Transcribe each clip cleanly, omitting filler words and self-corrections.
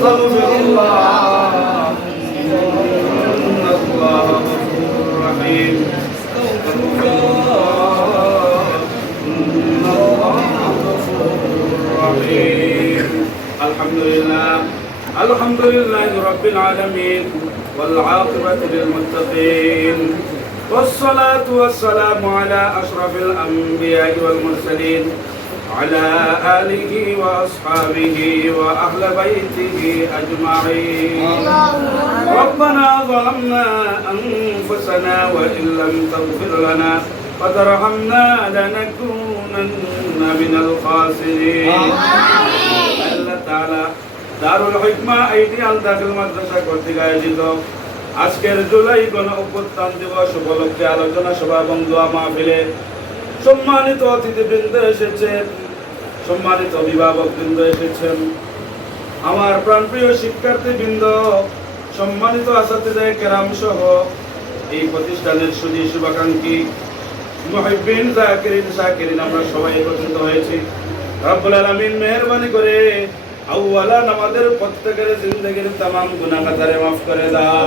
আস্তাগফিরুল্লাহ ইন্নাল্লাহা গফুরুর রহিম الحمد لله رب العالمين والعاقبة للمتقين والصلاة والسلام على أشرف الأنبياء والمرسلين على آله وأصحابه وأهل بيته أجمعين ربنا ظلمنا أنفسنا وإن لم تغفر لنا وترحمنا لنكونن من الخاسرين الله تعالى দারুল হিকমা আইডিয়াল দাখিল মাদ্রাসা কর্তৃক আয়োজিত আজকের জুলাই গণ অভ্যুত্থান দিবস উপলক্ষে আলোচনা সভা এবং দোয়া মাহফিলে সম্মানিত অতিথিবৃন্দ এসেছেন, সম্মানিত অভিভাবকবৃন্দ এসেছেন, আমার প্রাণপ্রিয় শিক্ষার্থীবৃন্দ, সম্মানিত আসাতিদায়ে কেরাম সহ এই প্রতিষ্ঠানের সুধী শুভাকাঙ্ক্ষী মুহিব্বিন যাকিরিন শাকিরিন আমরা সবাই একত্রিত হয়েছি। রব্বুল আলামিন মেহেরবানি করে আউয়ালান আমাদের প্রত্যেকের জিন্দেগির तमाम গুনাহ খাতারে maaf করে দাও।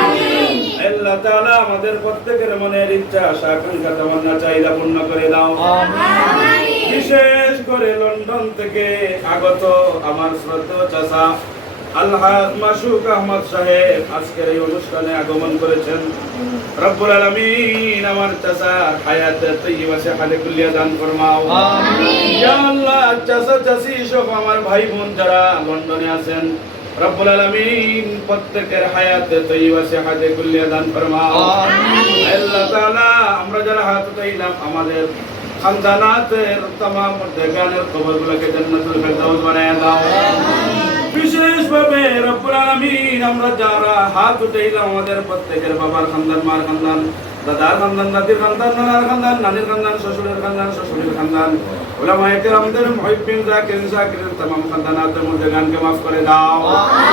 আমিন। আল্লাহ তাআলা আমাদের প্রত্যেকের মনের ইচ্ছা আশা আকাঙ্ক্ষা তামান্না চাহিদা পূর্ণ করে দাও। আমিন। বিশেষ করে লন্ডন থেকে আগত আমার শ্রদ্ধেয় চাচা আলহাজ মাসুক আহমদ সাহেব আজকের এই অনুষ্ঠানে আগমন করেছেন। রব্বুল আলামিন আমার চাচার হায়াতে তৈয়বা সেহাতে কুল্লিয়া দান ফরমাও। আমিন। ইয়া আল্লাহ চাচা চাচি সহ আমার ভাই বোন যারা লন্ডনে আছেন রব্বুল আলামিন প্রত্যেকের হায়াতে তৈয়বা সেহাতে কুল্লিয়া দান ফরমাও। আমিন। আল্লাহ তাআলা আমরা যারা হাত উঠাইলাম আমাদের খানদানাতের तमाम দেগানের কবরগুলোকে জান্নাতুল ফেরদাউস বানায় দাও। আমিন। বিশেষভাবে রব্বুল আলামিন আমরা যারা হাত উঠাইলাম আমাদের প্রত্যেকের বাবার খানদান, মার খানদান, দাদার খানদান, দাদির খানদান, নানার খানদান, নানির খানদান, শ্বশুরের খানদান, শ্বশুরের খানদান, উলামায়ে কেরামদের মুহিব্বিন যাকিরিন শাকিরিন तमाम খানদানাতের মধ্যে গানকে maaf করে দাও।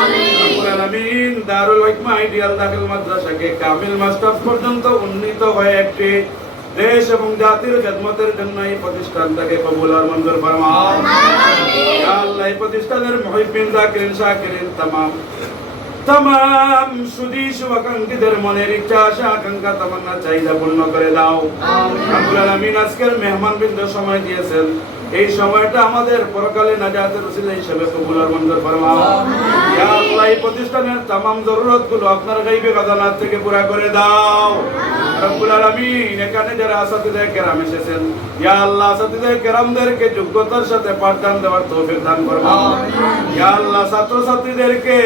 আমিন। রব্বুল আলামিন দারুল হিকমা আইডিয়াল দাখিল মাদ্রাসাকে কামিল মাস্টার্স পর্যন্ত উন্নীত হয়ে একটি দেশ এবং জাতির খেদমতের জন্য এই প্রতিষ্ঠানটাকে কবুল আর মঞ্জুর ফরমাও। আমিন। ইয়া আল্লাহ এই প্রতিষ্ঠানের মুহিব্বিন যাকিরিন শাকিরিন तमाम সুধী শুভাকাঙ্ক্ষীদের মনের ইচ্ছা আশা আকাঙ্ক্ষা তামান্না চাহিদা পূর্ণ করে দাও। আমিন। রব্বুল আলামিন আজকের মেহমানবৃন্দ সময় দিয়েছেন, এই সময়টা আমাদের পরকালে নাজাতের ওসিলা হিসেবে কবুল আর মঞ্জুর ফরমাও। আমিন। ইয়া আল্লাহ এই প্রতিষ্ঠানের तमाम জরুরতগুলো আপনার গায়বে খাজানাত থেকে পুরা করে দাও। রব্বুল আলামিন এখানে যারা আসাতিদায়ে কেরাম এসেছেন ইয়া আল্লাহ আসাতিদায়ে কেরামদেরকে যোগ্যতার সাথে পাঠদান দেওয়ার তৌফিক দান ফরমাও। আমিন। ইয়া আল্লাহ ছাত্রছাত্রীদেরকে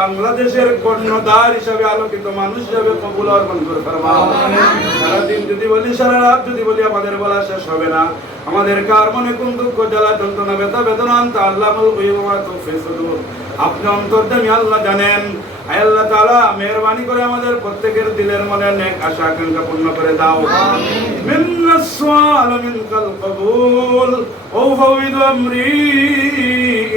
বাংলাদেশের কর্ণধার হিসাবে আলোকিত মানুষ হিসাবে কবুল আর মঞ্জুর ফরমাও। আমিন। সারা দিন যদি বলি সারা রাত যদি বলি আমাদের বলা শেষ হবে না। আমাদের কার মনে কোন দুঃখ জ্বালা যন্ত্রণা ব্যথা বেদনা আনতা আল্লাহুল গায়ব ওয়া তুফি সুদূর আপনি অন্তর্যামী আল্লাহ জানেন। আয় আল্লাহ তাআলা মেহেরবানি করে আমাদের প্রত্যেকের দিলের মনে নেক আশা আকাঙ্ক্ষা পূর্ণ করে দাও। আমিন। মিন্নাস সুআল মিনকাল কবুল ও ফাওয়িদু আমরি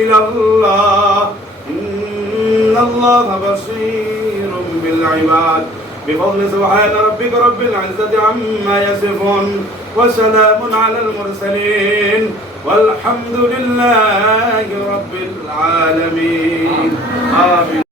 ইলাল্লাহ ইন্নাল্লাহা বাসীরুম বিল ইবাদ بفضل سبحان ربك رب العزة عما يصفون وسلام على المرسلين والحمد لله رب العالمين آمين.